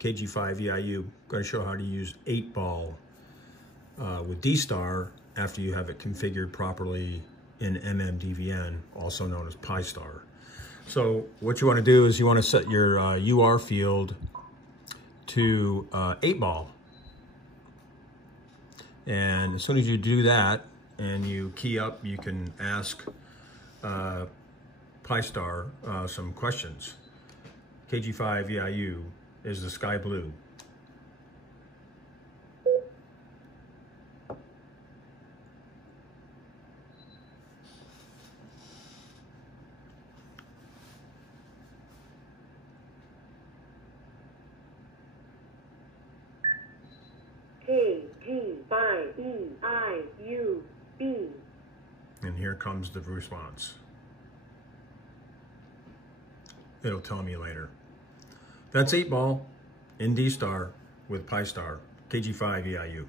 KG5EIU. I'm going to show how to use 8-ball with D-Star after you have it configured properly in MMDVM, also known as Pi-Star. So what you want to do is you want to set your UR field to 8-ball. And as soon as you do that and you key up, you can ask Pi-Star some questions. KG5EIU, is the sky blue? KG5EIU-B. And here comes the response. It'll tell me later. That's 8-ball in D-Star with Pi-Star, KG5EIU.